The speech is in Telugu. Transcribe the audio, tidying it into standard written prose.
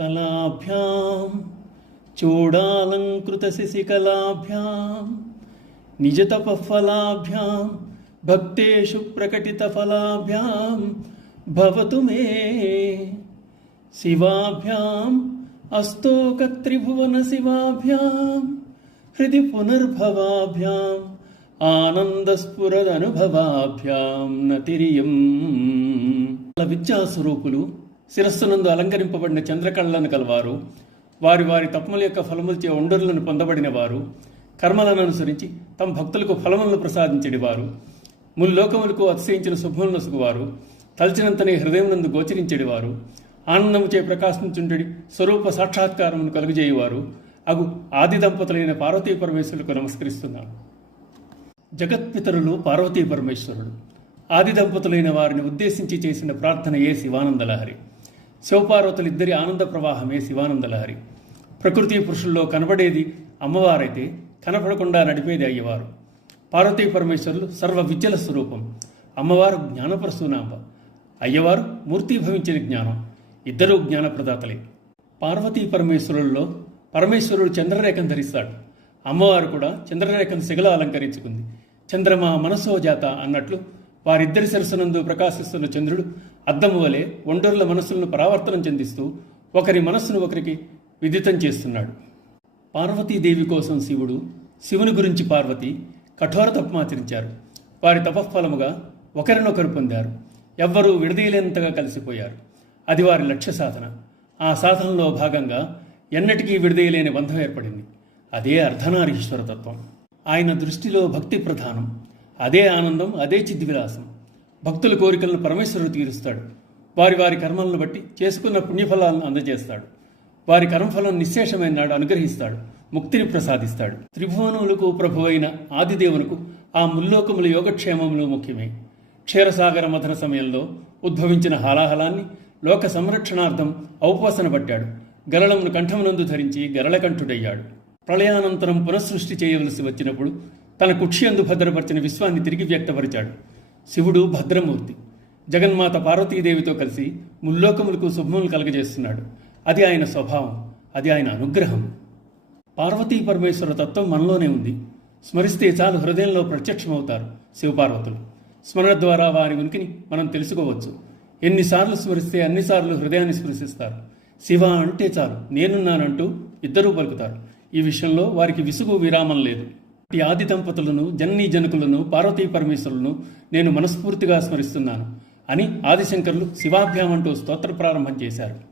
కళాభ్యాం చూడాలంకృతశిశికళాభ్యాం నిజతపఫలాభ్యాం భక్తేషు ప్రకటితఫలాభ్యాం భవతు మే శివాభ్యాం అస్తోకత్రిభువన శివాభ్యాం హృది పునర్భవాభ్యాం ఆనందస్ఫురదనుభవాభ్యాం నతిరియం. విద్యాస్వరూపులు, శిరస్సునందు అలంకరింపబడిన చంద్రకళలను కలవారు, వారి వారి తపముల యొక్క ఫలములచే ఒండరులను పొందబడిన వారు, కర్మలను అనుసరించి తమ భక్తులకు ఫలములను ప్రసాదించేవారు, ముల్లోకములకు అతిశయించిన శుభములను నసుగువారు, తలచినంతనే హృదయమునందు గోచరించేవారు, ఆనందముచే ప్రకాశించుండెడి స్వరూప సాక్షాత్కారమును కలుగజేయువారు అగు ఆది దంపతులైన పార్వతీ పరమేశ్వరులకు నమస్కరిస్తున్నాను. జగత్పితరులు పార్వతీ పరమేశ్వరుడు. ఆది దంపతులైన వారిని ఉద్దేశించి చేసిన ప్రార్థనయే శివానందలహరి. శివపార్వతులిద్దరి ఆనంద ప్రవాహమే శివానందలహరి. ప్రకృతి పురుషుల్లో కనబడేది అమ్మవారైతే కనపడకుండా నడిపేది అయ్యవారు. పార్వతీ పరమేశ్వరులు సర్వ విద్యల స్వరూపం. అమ్మవారు జ్ఞానప్రసూనాంబ, అయ్యవారు మూర్తిభవించిన జ్ఞానం. ఇద్దరూ జ్ఞానప్రదాతలే. పార్వతీ పరమేశ్వరుల్లో పరమేశ్వరుడు చంద్రరేఖను ధరిస్తాడు. అమ్మవారు కూడా చంద్రరేఖను సిగలా అలంకరించుకుంది. చంద్రమా మనసో జాత అన్నట్లు వారిద్దరి శిరస్సునందు ప్రకాశిస్తున్న చంద్రుడు అద్దము వలె ఒండరుల మనస్సులను పరావర్తనం చెందిస్తూ ఒకరి మనస్సును ఒకరికి విదితం చేస్తున్నాడు. పార్వతీదేవి కోసం శివుడు, శివుని గురించి పార్వతి కఠోర తపమాచరించారు. వారి తపఫలముగా ఒకరినొకరు పొందారు. ఎవ్వరూ విడదీయలేనంతగా కలిసిపోయారు. అది వారి లక్ష్య సాధన. ఆ సాధనలో భాగంగా ఎన్నటికీ విడదీయలేని బంధం ఏర్పడింది. అదే అర్ధనారీశ్వర తత్వం. ఆయన దృష్టిలో భక్తి ప్రధానం. అదే ఆనందం, అదే చిద్విలాసం. భక్తుల కోరికలను పరమేశ్వరుడు తీరుస్తాడు. వారి వారి కర్మలను బట్టి చేసుకున్న పుణ్యఫలాలను అందజేస్తాడు. వారి కర్మఫలం నిశ్శేషమైన నాడు అనుగ్రహిస్తాడు, ముక్తిని ప్రసాదిస్తాడు. త్రిభువనములకు ప్రభువైన ఆదిదేవునకు ఆ ముల్లోకముల యోగక్షేమములు ముఖ్యమే. క్షీరసాగర మథన సమయంలో ఉద్భవించిన హాలాహలాన్ని లోక సంరక్షణార్థం ఔపాసన పట్టాడు. గరళమును కంఠమునందు ధరించి గరళకంఠుడయ్యాడు. ప్రళయానంతరం పునఃసృష్టి చేయవలసి వచ్చినప్పుడు తన కుక్షియందు భద్రపరిచిన విశ్వాన్ని తిరిగి వ్యక్తపరిచాడు. శివుడు భద్రమూర్తి. జగన్మాత పార్వతీదేవితో కలిసి ముల్లోకములకు శుభములు కలగజేస్తున్నాడు. అది ఆయన స్వభావం, అది ఆయన అనుగ్రహం. పార్వతీ పరమేశ్వర తత్వం మనలోనే ఉంది. స్మరిస్తే చాలు హృదయంలో ప్రత్యక్షమవుతారు శివపార్వతులు. స్మరణ ద్వారా వారి ఉనికిని మనం తెలుసుకోవచ్చు. ఎన్నిసార్లు స్మరిస్తే అన్నిసార్లు హృదయాన్ని స్పృశిస్తారు. శివ అంటే చాలు నేనున్నానంటూ ఇద్దరూ పలుకుతారు. ఈ విషయంలో వారికి విసుగు విరామం లేదు. ఈ ఆది దంపతులను, జననీ జనకులను, పార్వతీ పరమేశ్వరులను నేను మనస్ఫూర్తిగా స్మరిస్తున్నాను అని ఆదిశంకరులు శివాభ్యాం అంటూ స్తోత్ర ప్రారంభం చేశారు.